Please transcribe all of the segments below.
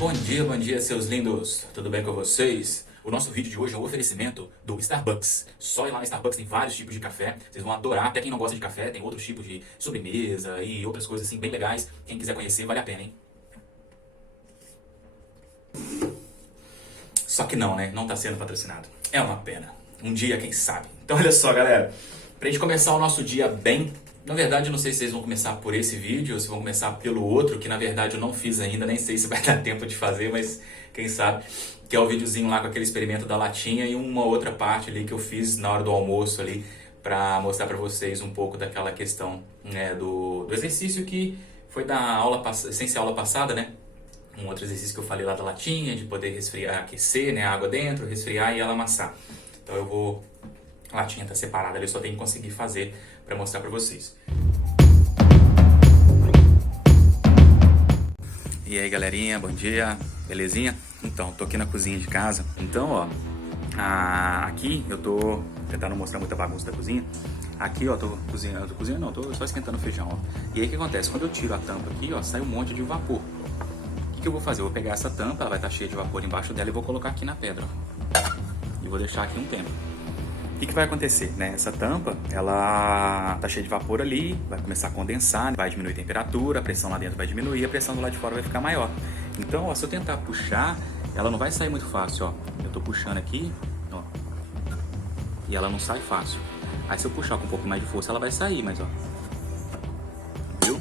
Bom dia, seus lindos! Tudo bem com vocês? O nosso vídeo de hoje é um oferecimento do Starbucks. Só ir lá no Starbucks, tem vários tipos de café. Vocês vão adorar. Até quem não gosta de café, tem outros tipos de sobremesa e outras coisas assim bem legais. Quem quiser conhecer, vale a pena, hein? Só que não, né? Não tá sendo patrocinado. É uma pena. Um dia, quem sabe. Então, olha só, galera. Pra gente começar o nosso dia bem... Na verdade, eu não sei se vocês vão começar por esse vídeo ou se vão começar pelo outro, que na verdade eu não fiz ainda, nem sei se vai dar tempo de fazer, mas quem sabe. Que é o videozinho lá com aquele experimento da latinha e uma outra parte ali que eu fiz na hora do almoço ali, pra mostrar pra vocês um pouco daquela questão, né, do exercício que foi da aula, sem ser aula passada, né? Um outro exercício que eu falei lá da latinha, de poder resfriar, aquecer, né, a água dentro, resfriar e ela amassar. Então eu vou... A latinha tá separada ali, eu só tenho que conseguir fazer pra mostrar pra vocês. E aí, galerinha, bom dia, belezinha? Então, tô aqui na cozinha de casa. Então, ó, aqui eu tô tentando mostrar muita bagunça da cozinha. Aqui, ó, tô cozinhando, tô só esquentando o feijão, ó. E aí, o que acontece? Quando eu tiro a tampa aqui, ó, sai um monte de vapor. O que eu vou fazer? Eu vou pegar essa tampa, ela vai estar cheia de vapor embaixo dela e vou colocar aqui na pedra, ó. E vou deixar aqui um tempo. O que vai acontecer, né? Essa tampa, ela tá cheia de vapor ali, vai começar a condensar, vai diminuir a temperatura, a pressão lá dentro vai diminuir, a pressão do lado de fora vai ficar maior. Então, ó, se eu tentar puxar, ela não vai sair muito fácil, ó. Eu tô puxando aqui, ó, e ela não sai fácil. Aí se eu puxar com um pouco mais de força, ela vai sair, mas ó, viu?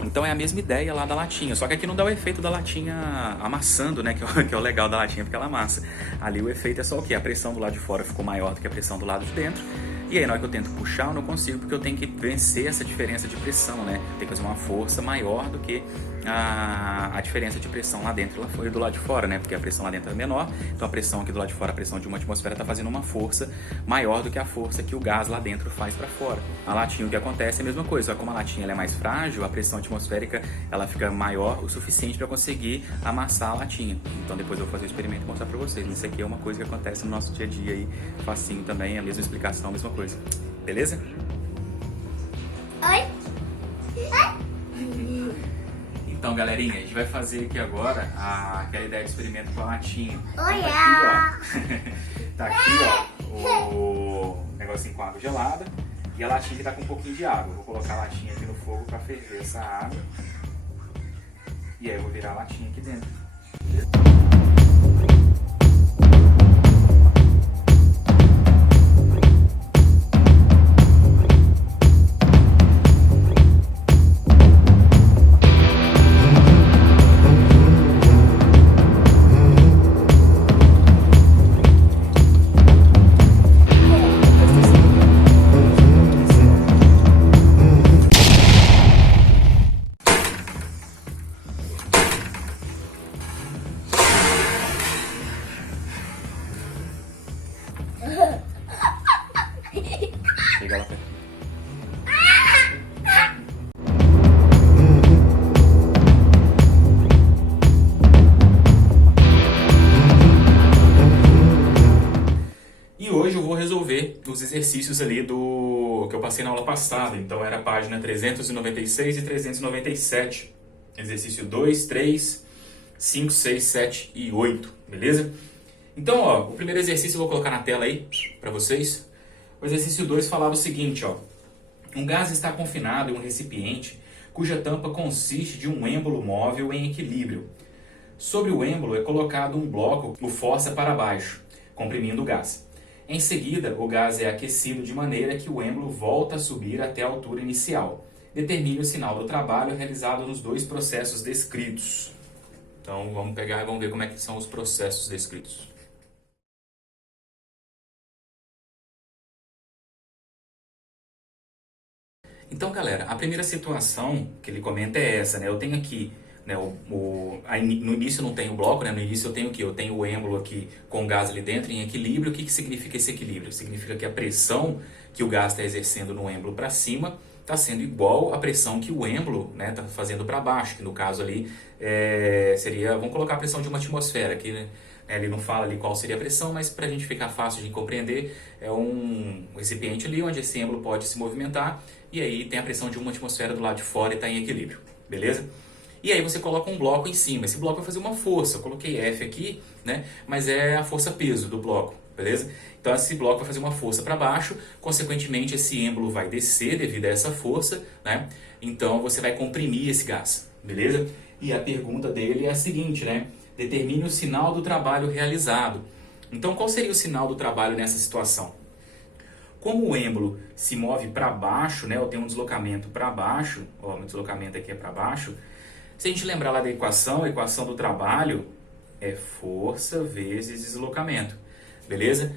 Então é a mesma ideia lá da latinha, só que aqui não dá o efeito da latinha amassando, né, que é o legal da latinha, porque ela amassa. Ali o efeito é só o quê? A pressão do lado de fora ficou maior do que a pressão do lado de dentro. E aí na hora que eu tento puxar, eu não consigo, porque eu tenho que vencer essa diferença de pressão, né? Tem que fazer uma força maior do que a diferença de pressão lá dentro e do lado de fora, né? Porque a pressão lá dentro é menor, então a pressão aqui do lado de fora, a pressão de uma atmosfera, está fazendo uma força maior do que a força que o gás lá dentro faz para fora. A latinha, o que acontece é a mesma coisa, só como a latinha ela é mais frágil, a pressão atmosférica ela fica maior o suficiente para conseguir amassar a latinha. Então depois eu vou fazer o experimento e mostrar para vocês. Isso aqui é uma coisa que acontece no nosso dia a dia aí, facinho também, a mesma explicação, a mesma coisa. Beleza? Oi? Então, galerinha, a gente vai fazer aqui agora aquela ideia de experimento com a latinha. Oi, Tá aqui, ó, o negocinho com água gelada e a latinha que tá com um pouquinho de água. Eu vou colocar a latinha aqui no fogo para ferver essa água. E aí eu vou virar a latinha aqui dentro. Beleza? Chega lá perto. E hoje eu vou resolver os exercícios ali que eu passei na aula passada. Então era a página 396 e 397. Exercício 2, 3, 5, 6, 7 e 8, beleza? Então, ó, o primeiro exercício eu vou colocar na tela aí para vocês. O exercício 2 falava o seguinte, ó. Um gás está confinado em um recipiente cuja tampa consiste de um êmbolo móvel em equilíbrio. Sobre o êmbolo é colocado um bloco que o força para baixo, comprimindo o gás. Em seguida, o gás é aquecido de maneira que o êmbolo volta a subir até a altura inicial. Determine o sinal do trabalho realizado nos dois processos descritos. Então, vamos pegar e vamos ver como é que são os processos descritos. Então, galera, a primeira situação que ele comenta é essa, né? Eu tenho aqui, né, no início não tem o bloco, né? No início eu tenho o quê? Eu tenho o êmbolo aqui com o gás ali dentro em equilíbrio. O que significa esse equilíbrio? Significa que a pressão que o gás está exercendo no êmbolo para cima está sendo igual à pressão que o êmbolo está fazendo para baixo, que no caso ali seria, vamos colocar a pressão de uma atmosfera, que né, ele não fala ali qual seria a pressão, mas para a gente ficar fácil de compreender, é um recipiente ali onde esse êmbolo pode se movimentar e aí tem a pressão de uma atmosfera do lado de fora e está em equilíbrio, beleza? E aí você coloca um bloco em cima. Esse bloco vai fazer uma força. Eu coloquei F aqui, né? Mas é a força-peso do bloco, beleza? Então esse bloco vai fazer uma força para baixo, consequentemente esse êmbolo vai descer devido a essa força, né? Então você vai comprimir esse gás, beleza? E a pergunta dele é a seguinte, né? Determine o sinal do trabalho realizado. Então qual seria o sinal do trabalho nessa situação? Como o êmbolo se move para baixo, né? Eu tenho um deslocamento para baixo, ó, meu deslocamento aqui é para baixo. Se a gente lembrar lá da equação, a equação do trabalho é força vezes deslocamento, beleza?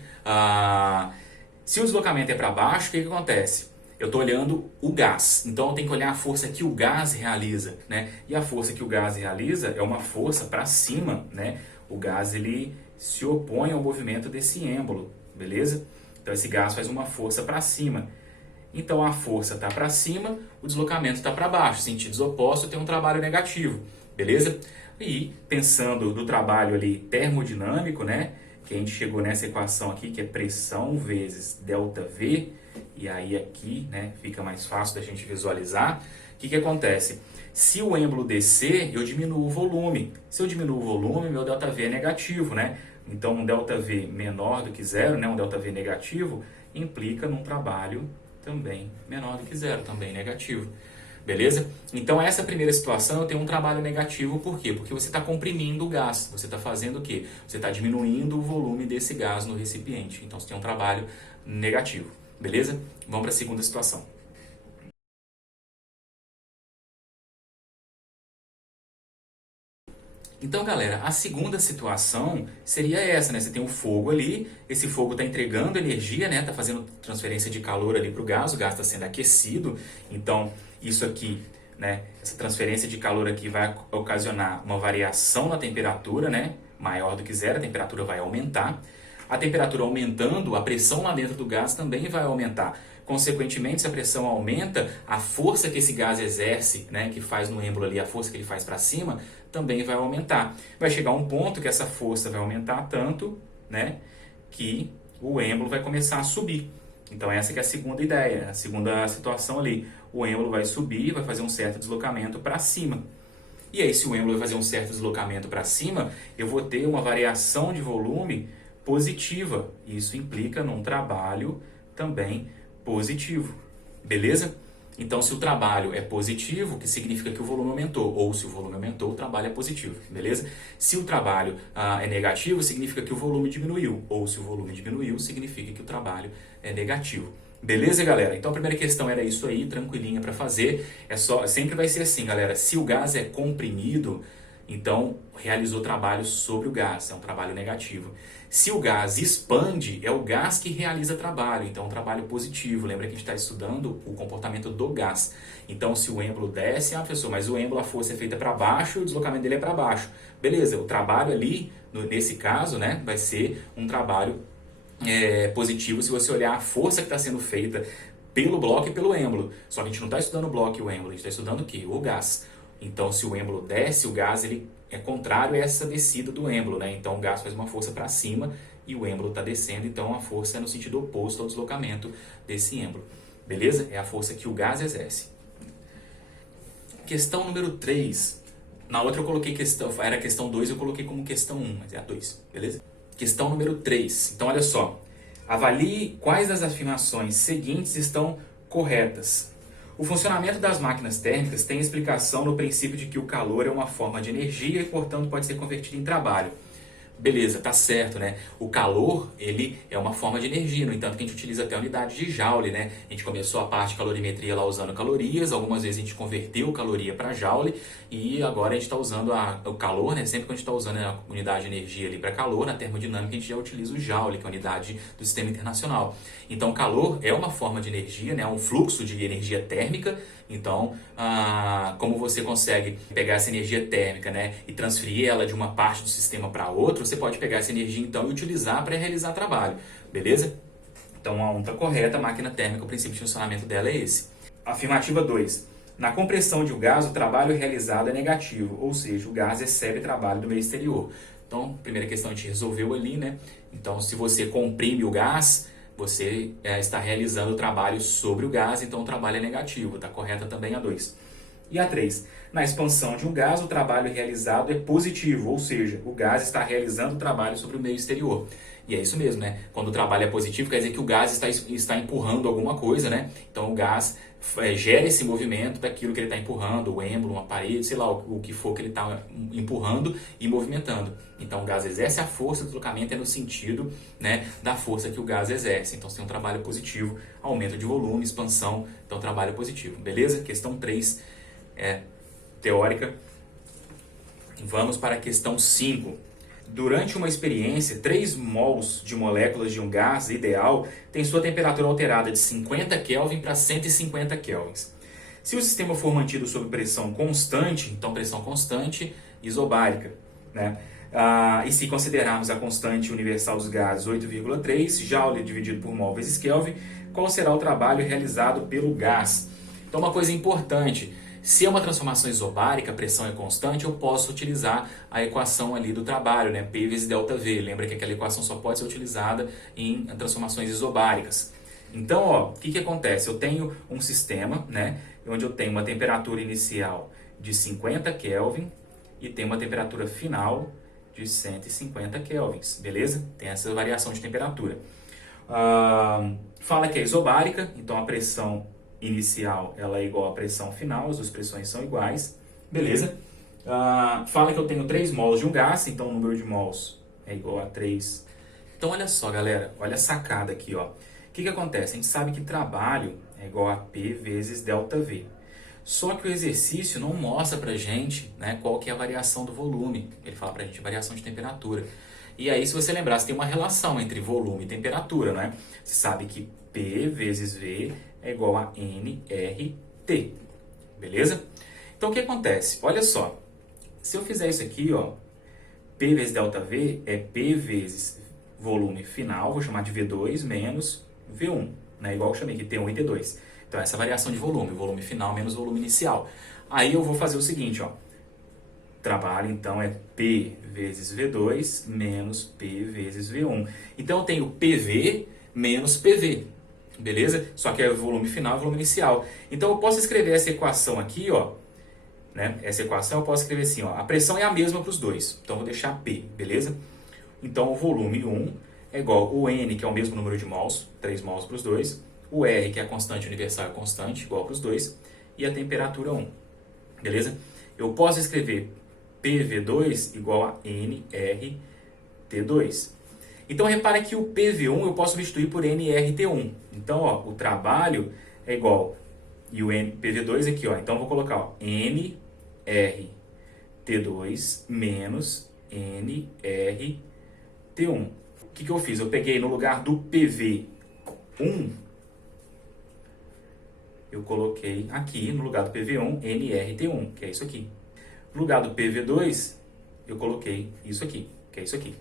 Se o deslocamento é para baixo, o que acontece? Eu estou olhando o gás, então eu tenho que olhar a força que o gás realiza, né? E a força que o gás realiza é uma força para cima, né? O gás ele se opõe ao movimento desse êmbolo, beleza? Então esse gás faz uma força para cima. Então a força está para cima, o deslocamento está para baixo. Sentidos opostos tem um trabalho negativo, beleza? E pensando no trabalho ali termodinâmico, né? Que a gente chegou nessa equação aqui, que é pressão vezes ΔV, e aí aqui, né, fica mais fácil da gente visualizar. O que acontece? Se o êmbolo descer, eu diminuo o volume. Se eu diminuo o volume, meu ΔV é negativo, né? Então um ΔV menor do que zero, né, um ΔV negativo, implica num trabalho também menor do que zero, também negativo. Beleza? Então essa primeira situação eu tenho um trabalho negativo, por quê? Porque você está comprimindo o gás, você está fazendo o quê? Você está diminuindo o volume desse gás no recipiente, então você tem um trabalho negativo. Beleza? Vamos para a segunda situação. Então, galera, a segunda situação seria essa, né? Você tem um fogo ali, esse fogo está entregando energia, né? Está fazendo transferência de calor ali para o gás está sendo aquecido. Então, isso aqui, né? Essa transferência de calor aqui vai ocasionar uma variação na temperatura, né? Maior do que zero, a temperatura vai aumentar. A temperatura aumentando, a pressão lá dentro do gás também vai aumentar. Consequentemente, se a pressão aumenta, a força que esse gás exerce, né, que faz no êmbolo ali, a força que ele faz para cima, também vai aumentar. Vai chegar um ponto que essa força vai aumentar tanto, né, que o êmbolo vai começar a subir. Então essa que é a segunda ideia, a segunda situação ali. O êmbolo vai subir, vai fazer um certo deslocamento para cima. E aí, se o êmbolo vai fazer um certo deslocamento para cima, eu vou ter uma variação de volume positiva. Isso implica num trabalho também positivo, beleza? Então, se o trabalho é positivo, que significa que o volume aumentou, ou se o volume aumentou, o trabalho é positivo, beleza? Se o trabalho é negativo, significa que o volume diminuiu, ou se o volume diminuiu, significa que o trabalho é negativo. Beleza, galera? Então a primeira questão era isso aí, tranquilinha para fazer. Sempre vai ser assim, galera. Se o gás é comprimido, então realizou trabalho sobre o gás, é um trabalho negativo. Se o gás expande, é o gás que realiza trabalho, então é um trabalho positivo. Lembra que a gente está estudando o comportamento do gás. Então, se o êmbolo desce, professor, mas o êmbolo, a força é feita para baixo, o deslocamento dele é para baixo. Beleza, o trabalho ali, nesse caso, né, vai ser um trabalho positivo se você olhar a força que está sendo feita pelo bloco e pelo êmbolo. Só que a gente não está estudando o bloco e o êmbolo, a gente está estudando o quê? O gás. Então, se o êmbolo desce, o gás ele é contrário a essa descida do êmbolo, né? Então, o gás faz uma força para cima e o êmbolo está descendo, então a força é no sentido oposto ao deslocamento desse êmbolo. Beleza? É a força que o gás exerce. Questão número 3. Na outra eu coloquei questão, era a questão 2, eu coloquei como questão 1, mas é a 2, beleza? Questão número 3. Então, olha só. Avalie quais das afirmações seguintes estão corretas. O funcionamento das máquinas térmicas tem explicação no princípio de que o calor é uma forma de energia e, portanto, pode ser convertido em trabalho. Beleza, tá certo, né? O calor, ele é uma forma de energia, no entanto que a gente utiliza até a unidade de joule, né? A gente começou a parte de calorimetria lá usando calorias, algumas vezes a gente converteu caloria para joule e agora a gente está usando o calor, né? Sempre que a gente está usando a unidade de energia ali para calor, na termodinâmica a gente já utiliza o joule, que é a unidade do sistema internacional. Então, o calor é uma forma de energia, né? Um fluxo de energia térmica. Então, como você consegue pegar essa energia térmica, né, e transferir ela de uma parte do sistema para outra, você pode pegar essa energia então e utilizar para realizar trabalho, beleza? Então, a 1 está correta, a máquina térmica, o princípio de funcionamento dela é esse. Afirmativa 2. Na compressão de um gás, o trabalho realizado é negativo, ou seja, o gás recebe trabalho do meio exterior. Então, primeira questão a gente resolveu ali, né? Então, se você comprime o gás, você está realizando o trabalho sobre o gás, então o trabalho é negativo, está correta também a 2. E a 3. Na expansão de um gás, o trabalho realizado é positivo, ou seja, o gás está realizando o trabalho sobre o meio exterior. E é isso mesmo, né? Quando o trabalho é positivo, quer dizer que o gás está empurrando alguma coisa, né? Então o gás gera esse movimento daquilo que ele está empurrando, o êmbolo, uma parede, sei lá, o que for que ele está empurrando e movimentando. Então o gás exerce a força, o deslocamento é no sentido, né, da força que o gás exerce. Então você tem um trabalho positivo, aumento de volume, expansão, então trabalho positivo. Beleza? Questão 3 teórica. Vamos para a questão 5. Durante uma experiência, 3 mols de moléculas de um gás ideal têm sua temperatura alterada de 50 Kelvin para 150 kelvins. Se o sistema for mantido sob pressão constante, então pressão constante isobárica, né? E se considerarmos a constante universal dos gases 8,3 Joule dividido por mol vezes Kelvin, qual será o trabalho realizado pelo gás? Então uma coisa importante, se é uma transformação isobárica, a pressão é constante, eu posso utilizar a equação ali do trabalho, né? P vezes ΔV. Lembra que aquela equação só pode ser utilizada em transformações isobáricas. Então, ó, o que acontece? Eu tenho um sistema, né, onde eu tenho uma temperatura inicial de 50 Kelvin e tenho uma temperatura final de 150 kelvins, beleza? Tem essa variação de temperatura. Fala que é isobárica, então a pressão inicial ela é igual à pressão final, as duas pressões são iguais, beleza? Fala que eu tenho 3 mols de um gás, então o número de mols é igual a 3. Então olha só, galera, olha a sacada aqui, ó. O que acontece? A gente sabe que trabalho é igual a P vezes ΔV. Só que o exercício não mostra pra gente, né, qual que é a variação do volume. Ele fala pra gente a variação de temperatura. E aí, se você lembrar, você tem uma relação entre volume e temperatura, né? Você sabe que P vezes V é igual a nRT, beleza? Então, o que acontece? Olha só, se eu fizer isso aqui, ó, P vezes ΔV é P vezes volume final, vou chamar de V2 menos V1, né? Igual eu chamei aqui, T1 e T2. Então, essa variação de volume final menos volume inicial. Aí eu vou fazer o seguinte, ó. Trabalho, então, é P vezes V2 menos P vezes V1. Então, eu tenho PV menos PV, beleza? Só que é volume final e volume inicial. Então, eu posso escrever essa equação aqui, ó. Né? Essa equação eu posso escrever assim, ó. A pressão é a mesma para os dois. Então, eu vou deixar P, beleza? Então, o volume 1 é igual ao N, que é o mesmo número de mols, 3 mols para os dois. O R, que é a constante universal, é constante, igual para os dois. E a temperatura 1, beleza? Eu posso escrever PV2 igual a nRT2. Então, repara que o PV1 eu posso substituir por nRT1. Então, ó, o trabalho é igual, e o PV2 aqui, ó. Então, eu vou colocar, ó, nRT2 menos nRT1. O que eu fiz? Eu peguei no lugar do PV1, eu coloquei aqui, no lugar do PV1, nRT1, que é isso aqui. No lugar do PV2, eu coloquei isso aqui, que é isso aqui.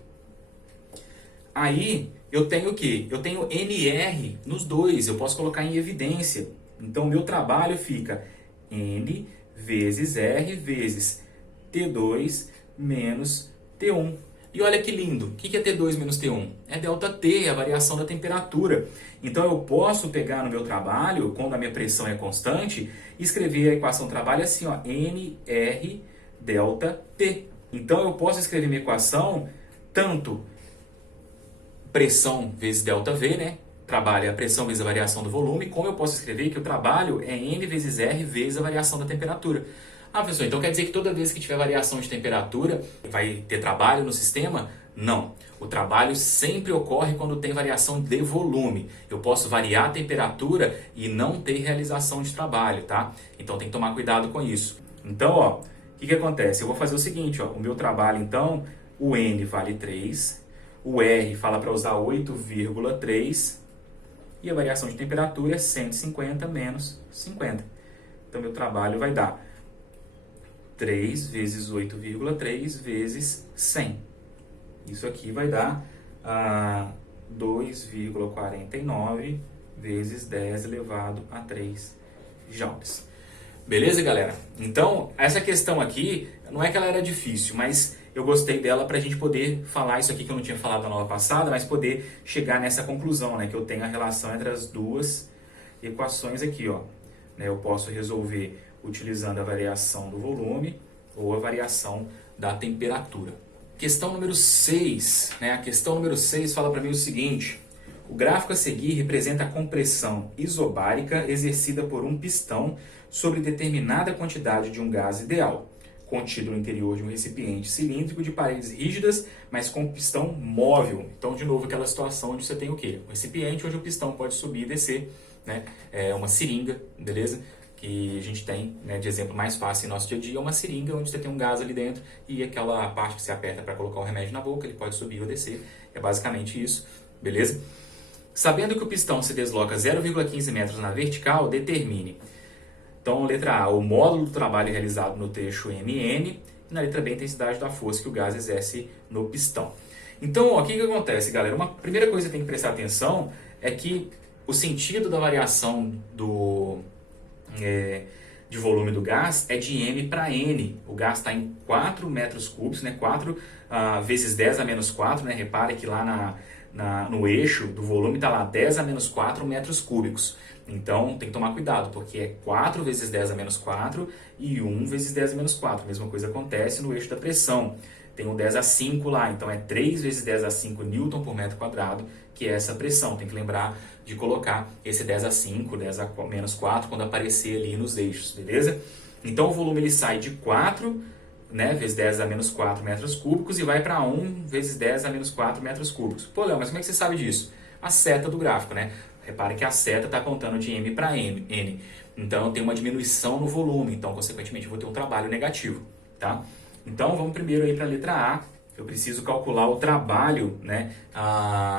Aí, eu tenho o quê? Eu tenho NR nos dois, eu posso colocar em evidência. Então, o meu trabalho fica N vezes R vezes T2 menos T1. E olha que lindo, o que é T2 menos T1? É ΔT, é a variação da temperatura. Então eu posso pegar no meu trabalho, quando a minha pressão é constante, e escrever a equação do trabalho assim, ó, NR ΔT. Então eu posso escrever minha equação tanto pressão vezes ΔV, né? Trabalho é a pressão vezes a variação do volume, como eu posso escrever que o trabalho é N vezes R vezes a variação da temperatura. Professor, então quer dizer que toda vez que tiver variação de temperatura, vai ter trabalho no sistema? Não. O trabalho sempre ocorre quando tem variação de volume. Eu posso variar a temperatura e não ter realização de trabalho, tá? Então tem que tomar cuidado com isso. Então, ó, o que acontece? Eu vou fazer o seguinte, ó, o meu trabalho, então, o N vale 3, o R fala para usar 8,3 e a variação de temperatura é 150 menos 50. Então, meu trabalho vai dar 3 vezes 8,3 vezes 100. Isso aqui vai dar 2,49 vezes 10 elevado a 3 joules. Beleza, galera? Então, essa questão aqui, não é que ela era difícil, mas eu gostei dela para a gente poder falar isso aqui que eu não tinha falado na aula passada, mas poder chegar nessa conclusão, né? Que eu tenho a relação entre as duas equações aqui, ó. Eu posso resolver utilizando a variação do volume ou a variação da temperatura. Questão número 6, né? A questão número 6 fala para mim o seguinte: o gráfico a seguir representa a compressão isobárica exercida por um pistão sobre determinada quantidade de um gás ideal, contido no interior de um recipiente cilíndrico de paredes rígidas, mas com pistão móvel. Então, de novo, aquela situação onde você tem o quê? Um recipiente onde o pistão pode subir e descer, né? É uma seringa, beleza? Que a gente tem, né, de exemplo mais fácil em nosso dia a dia, é uma seringa onde você tem um gás ali dentro e aquela parte que você aperta para colocar o remédio na boca, ele pode subir ou descer. É basicamente isso, beleza? Sabendo que o pistão se desloca 0,15 metros na vertical, determine. Então, letra A, o módulo do trabalho realizado no trecho MN, e na letra B, a intensidade da força que o gás exerce no pistão. Então, ó, o que acontece, galera? Uma primeira coisa que tem que prestar atenção é que o sentido da variação de volume do gás é de M para N. O gás está em 4 metros cúbicos, né? 4 vezes 10 a menos 4, né? Repare que lá no eixo do volume está lá 10 a menos 4 metros cúbicos. Então tem que tomar cuidado, porque é 4 vezes 10 a menos 4 e 1 vezes 10 a menos 4. A mesma coisa acontece no eixo da pressão. Tem o 10 a 5 lá, então é 3 vezes 10 a 5 newton por metro quadrado, que é essa pressão. Tem que lembrar de colocar esse 10 a 5, 10 a menos 4 quando aparecer ali nos eixos, beleza? Então o volume ele sai de 4, né, vezes 10 a menos 4 metros cúbicos e vai para 1 vezes 10 a menos 4 metros cúbicos. Pô, Léo, mas como é que você sabe disso? A seta do gráfico, né? Repare que a seta está contando de M para N. Então eu tenho uma diminuição no volume, então consequentemente eu vou ter um trabalho negativo, tá? Então vamos primeiro aí para a letra A. Eu preciso calcular o trabalho, né,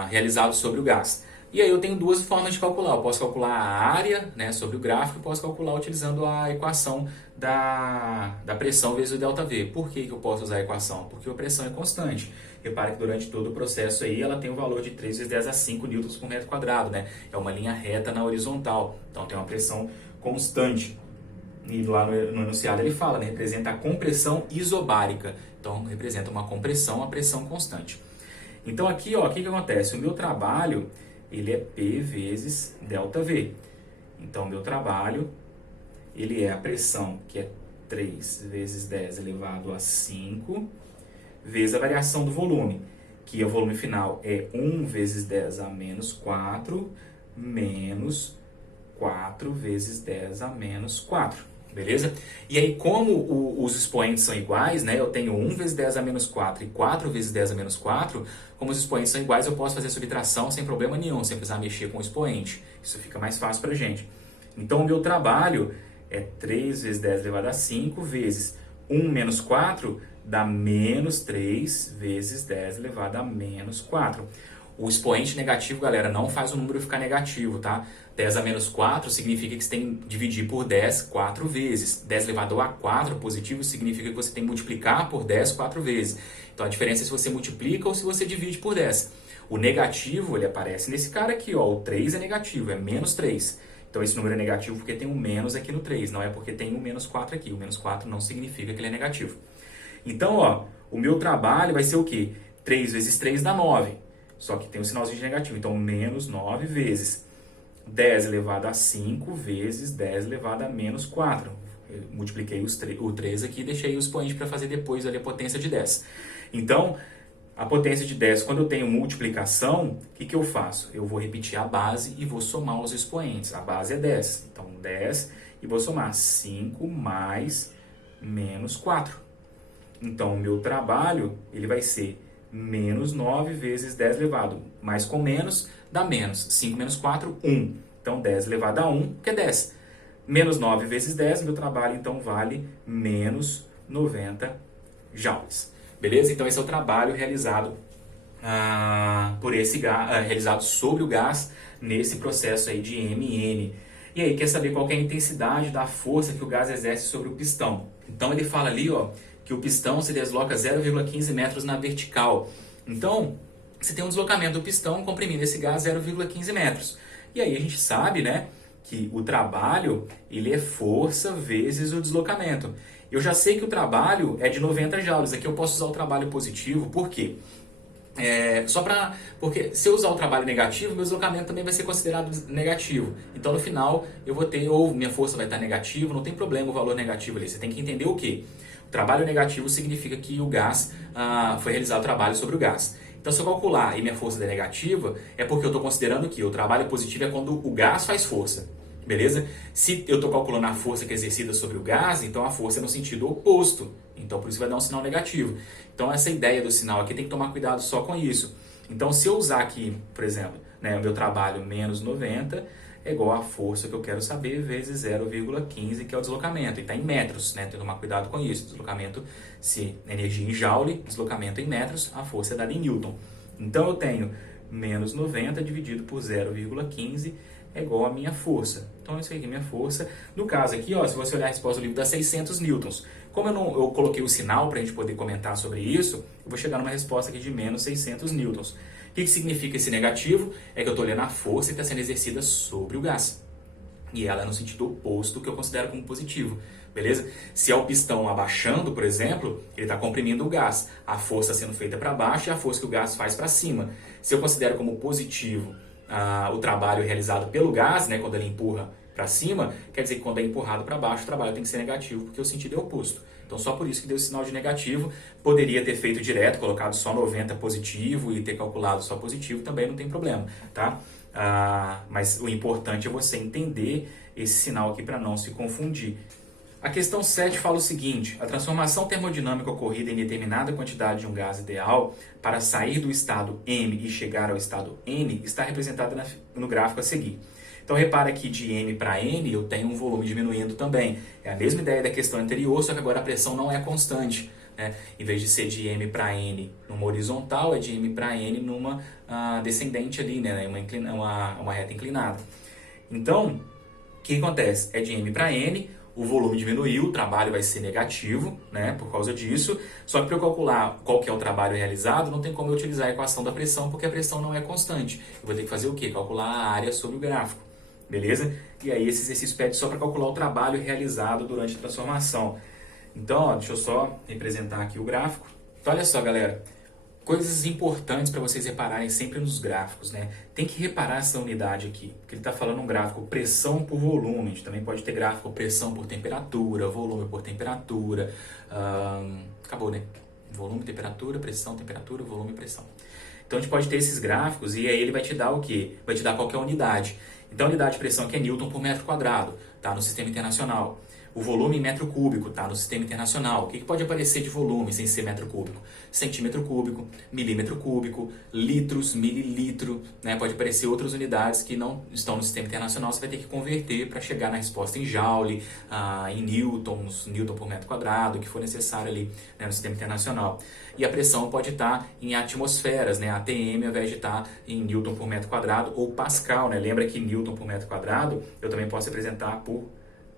realizado sobre o gás. E aí eu tenho duas formas de calcular. Eu posso calcular a área, né, sobre o gráfico e posso calcular utilizando a equação da pressão vezes o ΔV. Por que eu posso usar a equação? Porque a pressão é constante. Repare que durante todo o processo aí ela tem o valor de 3 vezes 10 a 5 newtons por metro quadrado, né? É uma linha reta na horizontal, então tem uma pressão constante. E lá no enunciado ele fala, né, representa a compressão isobárica. Então representa uma compressão a pressão constante. Então aqui, ó, o que acontece? O meu trabalho ele é P vezes ΔV. Então, meu trabalho, ele é a pressão, que é 3 vezes 10 elevado a 5, vezes a variação do volume, que o volume final é 1 vezes 10 a menos 4, menos 4 vezes 10 a menos 4. Beleza? E aí, como os expoentes são iguais, né? Eu tenho 1 vezes 10 a menos 4 e 4 vezes 10 a menos 4. Como os expoentes são iguais, eu posso fazer subtração sem problema nenhum, sem precisar mexer com o expoente. Isso fica mais fácil pra gente. Então, o meu trabalho é 3 vezes 10 elevado a 5 vezes 1 menos 4 dá menos 3 vezes 10 elevado a menos 4. O expoente negativo, galera, não faz o número ficar negativo, tá? 10 a menos 4 significa que você tem que dividir por 10 4 vezes. 10 elevado a 4 positivo significa que você tem que multiplicar por 10 4 vezes. Então a diferença é se você multiplica ou se você divide por 10. O negativo, ele aparece nesse cara aqui, ó. O 3 é negativo, é menos 3. Então esse número é negativo porque tem um menos aqui no 3, não é porque tem um menos 4 aqui. O menos 4 não significa que ele é negativo. Então, ó, o meu trabalho vai ser o quê? 3 vezes 3 dá 9. Só que tem um sinalzinho de negativo. Então, menos 9 vezes 10 elevado a 5 vezes 10 elevado a menos 4. Eu multipliquei o 3 aqui e deixei o expoente para fazer depois ali a potência de 10. Então, a potência de 10, quando eu tenho multiplicação, o que eu faço? Eu vou repetir a base e vou somar os expoentes. A base é 10. Então, 10 e vou somar 5 mais menos 4. Então, o meu trabalho ele vai ser menos 9 vezes 10 elevado. Mais com menos dá menos. 5 menos 4, 1. Então, 10 elevado a 1, que é 10. Menos 9 vezes 10, meu trabalho então vale menos 90 joules. Beleza? Então, esse é o trabalho realizado realizado sobre o gás nesse processo aí de MN. E aí, quer saber qual que é a intensidade da força que o gás exerce sobre o pistão? Então, ele fala ali, ó, que o pistão se desloca 0,15 metros na vertical. Então, você tem um deslocamento do pistão comprimindo esse gás 0,15 metros. E aí a gente sabe, né, que o trabalho ele é força vezes o deslocamento. Eu já sei que o trabalho é de 90 joules. Aqui eu posso usar o trabalho positivo, por quê? Porque se eu usar o trabalho negativo, meu deslocamento também vai ser considerado negativo. Então no final eu vou ter, ou minha força vai estar negativa, não tem problema o valor negativo ali. Você tem que entender o quê? O trabalho negativo significa que o gás, foi realizado o trabalho sobre o gás. Então se eu calcular e minha força é negativa, é porque eu estou considerando que o trabalho positivo é quando o gás faz força. Beleza? Se eu estou calculando a força que é exercida sobre o gás, então a força é no sentido oposto. Então por isso vai dar um sinal negativo. Então essa ideia do sinal aqui tem que tomar cuidado só com isso. Então se eu usar aqui, por exemplo, né, o meu trabalho menos 90 é igual a força que eu quero saber vezes 0,15, que é o deslocamento. E está em metros, né? Tem que tomar cuidado com isso. Deslocamento, se energia em joule, deslocamento em metros, a força é dada em newton. Então eu tenho menos 90 dividido por 0,15 é igual a minha força. Então isso aqui é minha força. No caso aqui, ó, se você olhar a resposta do livro, dá 600 newtons. Como eu coloquei o sinal para a gente poder comentar sobre isso, eu vou chegar numa resposta aqui de menos 600 newtons. O que significa esse negativo? É que eu estou olhando a força que está sendo exercida sobre o gás. E ela é no sentido oposto, que eu considero como positivo. Beleza? Se é o pistão abaixando, por exemplo, ele está comprimindo o gás. A força sendo feita para baixo e a força que o gás faz para cima. Se eu considero como positivo o trabalho realizado pelo gás, né, quando ele empurra para cima, quer dizer que quando é empurrado para baixo, o trabalho tem que ser negativo, porque o sentido é oposto. Então, só por isso que deu sinal de negativo. Poderia ter feito direto, colocado só 90 positivo e ter calculado só positivo, também não tem problema, tá? Mas o importante é você entender esse sinal aqui para não se confundir. A questão 7 fala o seguinte: a transformação termodinâmica ocorrida em determinada quantidade de um gás ideal para sair do estado M e chegar ao estado N está representada no gráfico a seguir. Então repara que de M para N eu tenho um volume diminuindo também. É a mesma ideia da questão anterior, só que agora a pressão não é constante. Né? Em vez de ser de M para N numa horizontal, é de M para N numa descendente ali, né? uma reta inclinada. Então, o que acontece? É de M para N, o volume diminuiu, o trabalho vai ser negativo, né, por causa disso. Só que para eu calcular qual que é o trabalho realizado, não tem como eu utilizar a equação da pressão, porque a pressão não é constante. Eu vou ter que fazer o quê? Calcular a área sobre o gráfico, beleza? E aí esse exercício pede só para calcular o trabalho realizado durante a transformação. Então, ó, deixa eu só representar aqui o gráfico. Então, olha só, galera. Coisas importantes para vocês repararem sempre nos gráficos, né? Tem que reparar essa unidade aqui, porque ele está falando um gráfico pressão por volume. A gente também pode ter gráfico pressão por temperatura, volume por temperatura. Acabou, né? Volume, temperatura, volume, pressão. Então a gente pode ter esses gráficos e aí ele vai te dar o quê? Vai te dar qual que é a unidade. Então a unidade de pressão aqui é Newton por metro quadrado, tá? No sistema internacional. O volume em metro cúbico, tá? No sistema internacional. O que pode aparecer de volume sem ser metro cúbico? Centímetro cúbico, milímetro cúbico, litros, mililitro, né? Pode aparecer outras unidades que não estão no sistema internacional. Você vai ter que converter para chegar na resposta em joule, em newtons, newton por metro quadrado, o que for necessário ali, né, no sistema internacional. E a pressão pode estar em atmosferas, né? ATM, ao invés de estar em newton por metro quadrado ou pascal, né? Lembra que newton por metro quadrado eu também posso representar por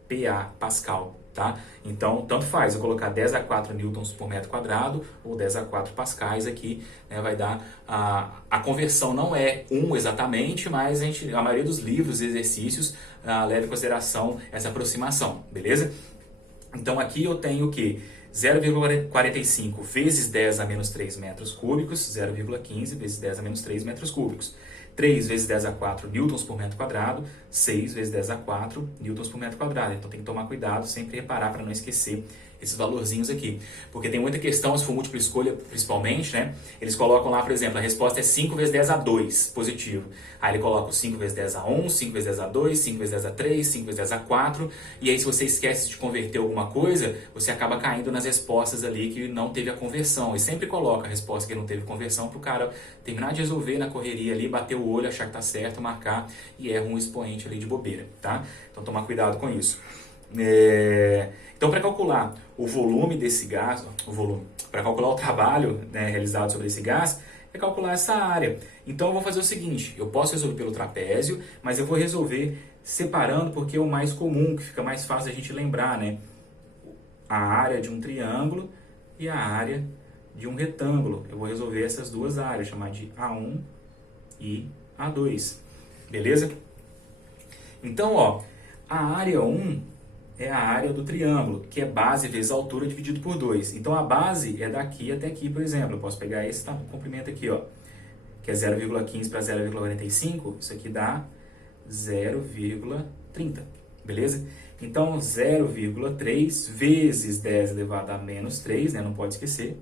PA, Pascal, tá? Então, tanto faz eu colocar 10 a 4 newtons por metro quadrado ou 10 a 4 pascais aqui, né, vai dar... A conversão não é 1 exatamente, mas a maioria dos livros e exercícios leva em consideração essa aproximação, beleza? Então, aqui eu tenho o quê? 0,45 vezes 10 a menos 3 metros cúbicos, 0,15 vezes 10 a menos 3 metros cúbicos. 3 vezes 10 a 4 newtons por metro quadrado, 6 vezes 10 a 4 newtons por metro quadrado. Então tem que tomar cuidado, sempre reparar para não esquecer esses valorzinhos aqui. Porque tem muita questão, se for múltipla escolha principalmente, né? Eles colocam lá, por exemplo, a resposta é 5 vezes 10 a 2, positivo. Aí ele coloca 5 vezes 10 a 1, 5 vezes 10 a 2, 5 vezes 10 a 3, 5 vezes 10 a 4. E aí se você esquece de converter alguma coisa, você acaba caindo nas respostas ali que não teve a conversão. E sempre coloca a resposta que não teve conversão para o cara terminar de resolver na correria ali, bater o olho, achar que tá certo, marcar e erra um expoente ali de bobeira, tá? Então tomar cuidado com isso. Então, para calcular o volume desse gás, para calcular o trabalho, né, realizado sobre esse gás, é calcular essa área. Então, eu vou fazer o seguinte, eu posso resolver pelo trapézio, mas eu vou resolver separando porque é o mais comum, que fica mais fácil a gente lembrar, né? A área de um triângulo e a área de um retângulo. Eu vou resolver essas duas áreas, chamar de A1 e A2, beleza? Então, ó, a área 1 é a área do triângulo, que é base vezes altura dividido por 2. Então, a base é daqui até aqui, por exemplo. Eu posso pegar esse comprimento aqui, ó, que é 0,15 para 0,45. Isso aqui dá 0,30, beleza? Então, 0,3 vezes 10 elevado a menos 3, né? Não pode esquecer.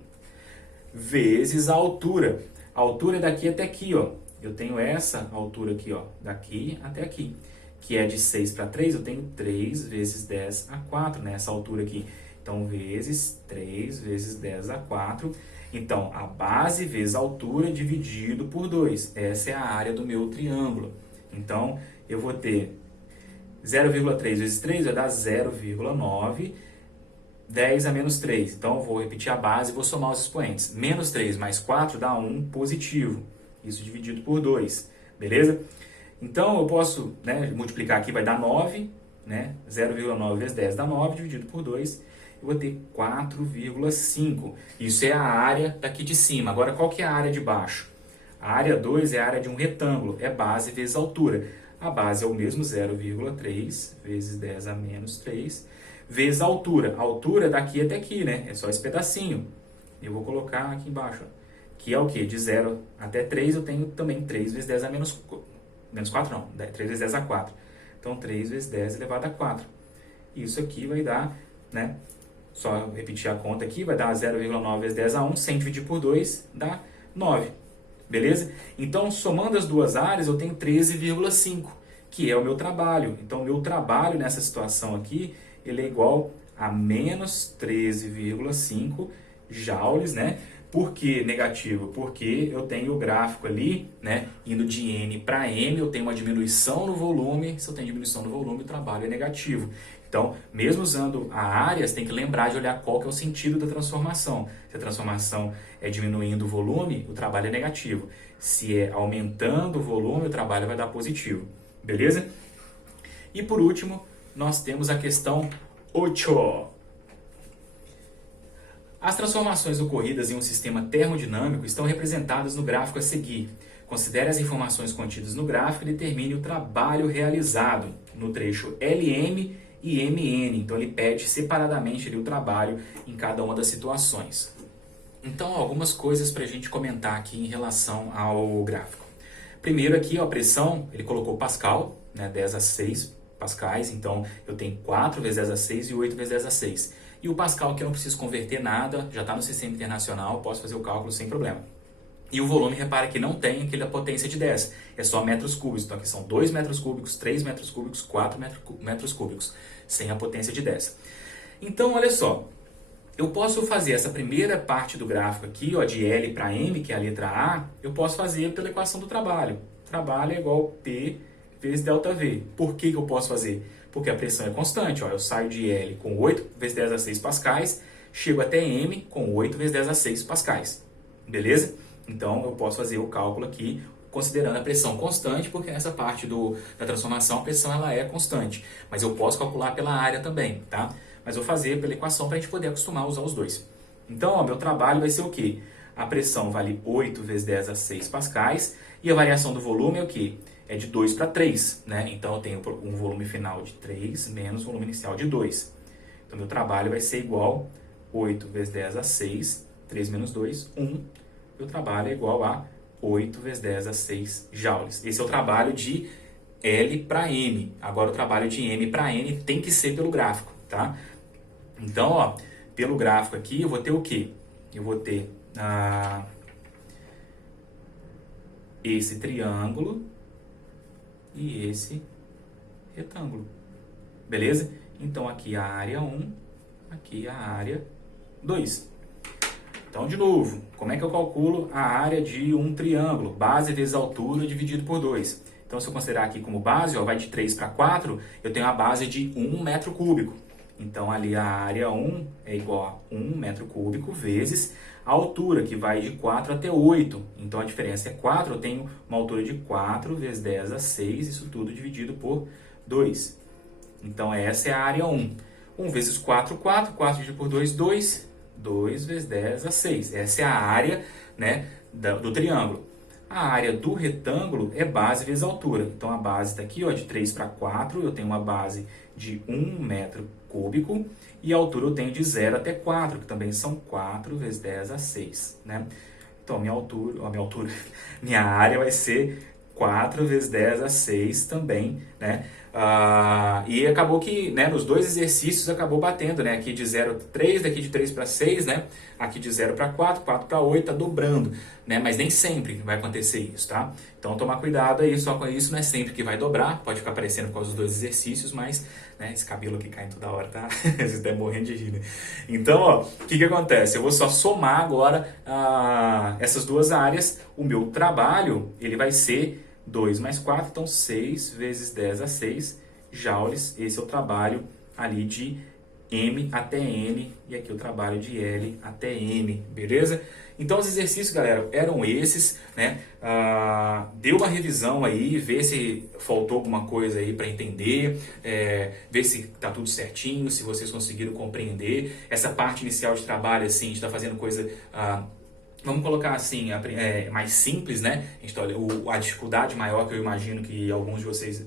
Vezes a altura. A altura é daqui até aqui, ó. Eu tenho essa altura aqui, ó, daqui até aqui, que é de 6 para 3, eu tenho 3 vezes 10 a 4, né? Essa altura aqui. Então, vezes 3 vezes 10 a 4. Então, a base vezes a altura dividido por 2. Essa é a área do meu triângulo. Então, eu vou ter 0,3 vezes 3 vai dar 0,9. 10 a menos 3. Então, eu vou repetir a base e vou somar os expoentes. Menos 3 mais 4 dá 1 positivo. Isso dividido por 2. Beleza? Então, eu posso, né, multiplicar aqui, vai dar 9. Né? 0,9 vezes 10 dá 9, dividido por 2. Eu vou ter 4,5. Isso é a área daqui de cima. Agora, qual que é a área de baixo? A área 2 é a área de um retângulo. É base vezes altura. A base é o mesmo, 0,3 vezes 10 a menos 3. Vezes a altura. A altura é daqui até aqui, né? É só esse pedacinho. Eu vou colocar aqui embaixo, ó. Que é o quê? De 0 até 3 eu tenho também 3 vezes 10 a menos 4, não. 3 vezes 10 a 4. Então, 3 vezes 10 elevado a 4. Isso aqui vai dar, né? Só repetir a conta aqui, vai dar 0,9 vezes 10 a 1. 100 dividido por 2 dá 9. Beleza? Então, somando as duas áreas, eu tenho 13,5, que é o meu trabalho. Então, o meu trabalho nessa situação aqui, ele é igual a menos 13,5 joules, né? Por que negativo? Porque eu tenho o gráfico ali, né, indo de N para M, eu tenho uma diminuição no volume. Se eu tenho diminuição no volume, o trabalho é negativo. Então, mesmo usando a área, você tem que lembrar de olhar qual que é o sentido da transformação. Se a transformação é diminuindo o volume, o trabalho é negativo. Se é aumentando o volume, o trabalho vai dar positivo. Beleza? E por último, nós temos a questão 8. As transformações ocorridas em um sistema termodinâmico estão representadas no gráfico a seguir. Considere as informações contidas no gráfico e determine o trabalho realizado no trecho LM e MN. Então, ele pede separadamente ali o trabalho em cada uma das situações. Então, algumas coisas para a gente comentar aqui em relação ao gráfico. Primeiro aqui, ó, a pressão, ele colocou Pascal, né, 10 a 6 pascais. Então, eu tenho 4 vezes 10 a 6 e 8 vezes 10 a 6. E o Pascal, que eu não preciso converter nada, já está no sistema internacional, posso fazer o cálculo sem problema. E o volume, repara que não tem aquela potência de 10, é só metros cúbicos. Então aqui são 2 metros cúbicos, 3 metros cúbicos, 4 metros cúbicos, sem a potência de 10. Então, olha só, eu posso fazer essa primeira parte do gráfico aqui, ó, de L para M, que é a letra A, eu posso fazer pela equação do trabalho. Trabalho é igual a P vezes ΔV. Por que eu posso fazer? Porque a pressão é constante. Ó, eu saio de L com 8 vezes 10 a 6 pascais, chego até M com 8 vezes 10 a 6 pascais. Beleza? Então, eu posso fazer o cálculo aqui considerando a pressão constante, porque nessa parte da transformação a pressão ela é constante. Mas eu posso calcular pela área também, tá? Mas eu vou fazer pela equação para a gente poder acostumar a usar os dois. Então, ó, meu trabalho vai ser o quê? A pressão vale 8 vezes 10 a 6 pascais e a variação do volume é o quê? É de 2 para 3, né? Então, eu tenho um volume final de 3 menos o volume inicial de 2. Então, meu trabalho vai ser igual a 8 vezes 10 a 6, 3 menos 2, 1. O trabalho é igual a 8 vezes 10 a 6 joules. Esse é o trabalho de L para M. Agora, o trabalho de M para N tem que ser pelo gráfico, tá? Então, ó, pelo gráfico aqui, eu vou ter o quê? Eu vou ter esse triângulo e esse retângulo. Beleza? Então, aqui a área 1, aqui a área 2. Então, de novo, como é que eu calculo a área de um triângulo? Base vezes altura dividido por 2. Então, se eu considerar aqui como base, ó, vai de 3 para 4, eu tenho a base de 1 metro cúbico. Então, ali a área 1 é igual a 1 metro cúbico vezes a altura, que vai de 4 até 8. Então, a diferença é 4, eu tenho uma altura de 4 vezes 10 a 6, isso tudo dividido por 2. Então, essa é a área 1. 1 vezes 4, 4. 4 dividido por 2, 2. 2 vezes 10 a 6. Essa é a área, né, do triângulo. A área do retângulo é base vezes altura. Então a base está aqui, ó, de 3 para 4, eu tenho uma base de 1 metro cúbico e a altura eu tenho de 0 até 4, que também são 4 vezes 10 a 6, né? Então minha área vai ser 4 vezes 10 a 6 também, né? E acabou que, né, nos dois exercícios acabou batendo, né? Aqui de 0 para 3, daqui de 3 para 6, né? Aqui de 0 para 4, 4 para 8, tá dobrando, né? Mas nem sempre vai acontecer isso, tá? Então tomar cuidado aí, só com isso não é sempre que vai dobrar, pode ficar aparecendo por causa dos dois exercícios, mas, né, esse cabelo aqui cai toda hora, tá? Vocês estão morrendo de rir, né? Então, ó, o que acontece? Eu vou só somar agora essas duas áreas, o meu trabalho, ele vai ser 2 mais 4, então 6 vezes 10 a 6 joules. Esse é o trabalho ali de M até N, e aqui o trabalho de L até M, beleza? Então os exercícios, galera, eram esses, né? Dê uma revisão aí, vê se faltou alguma coisa aí para entender, ver se tá tudo certinho, se vocês conseguiram compreender. Essa parte inicial de trabalho, assim, a gente está fazendo coisa... vamos colocar assim, mais simples, né? A dificuldade maior que eu imagino que alguns de vocês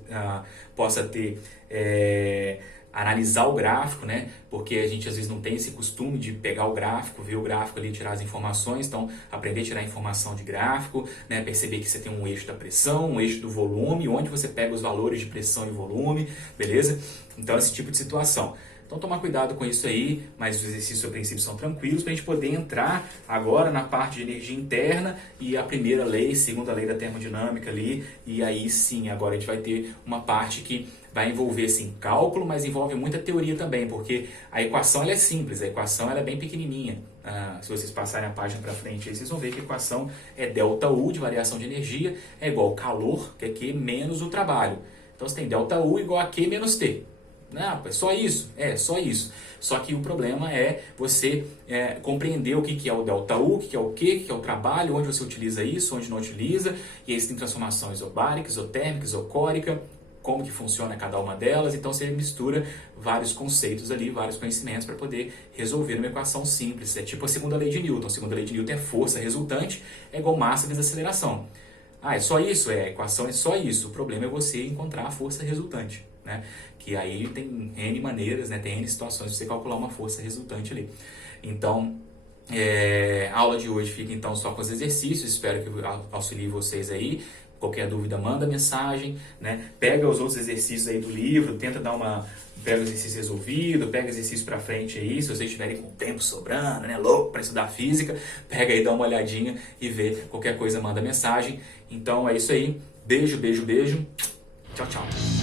possa ter analisar o gráfico, né? Porque a gente às vezes não tem esse costume de pegar o gráfico, ver o gráfico ali, tirar as informações. Então, aprender a tirar informação de gráfico, né? Perceber que você tem um eixo da pressão, um eixo do volume, onde você pega os valores de pressão e volume, beleza? Então, esse tipo de situação. Então, tomar cuidado com isso aí, mas os exercícios a princípio são tranquilos para a gente poder entrar agora na parte de energia interna e a primeira lei, segunda lei da termodinâmica ali, e aí sim, agora a gente vai ter uma parte que vai envolver sim cálculo, mas envolve muita teoria também, porque a equação ela é simples, a equação ela é bem pequenininha. Se vocês passarem a página para frente, aí vocês vão ver que a equação é ΔU de variação de energia é igual ao calor, que é Q menos o trabalho. Então você tem ΔU igual a Q menos T. Não, é só isso? É, só isso. Só que o problema é você compreender o que é o ΔU, o que é o Q, o que é o trabalho, onde você utiliza isso, onde não utiliza, e aí você tem transformação isobárica, isotérmica, isocórica, como que funciona cada uma delas. Então você mistura vários conceitos ali, vários conhecimentos para poder resolver uma equação simples. É tipo a segunda lei de Newton. A segunda lei de Newton é força resultante é igual massa vezes aceleração. É só isso? A equação é só isso. O problema é você encontrar a força resultante, né? Que aí tem N maneiras, né? Tem N situações de você calcular uma força resultante ali. Então, a aula de hoje fica então só com os exercícios. Espero que eu auxilie vocês aí. Qualquer dúvida, manda mensagem, né? Pega os outros exercícios aí do livro, tenta pega o exercício resolvido, pega exercício pra frente aí, se vocês estiverem com tempo sobrando, né, louco para estudar física, pega aí, dá uma olhadinha e vê, qualquer coisa manda mensagem. Então é isso aí, beijo, beijo, beijo, tchau, tchau.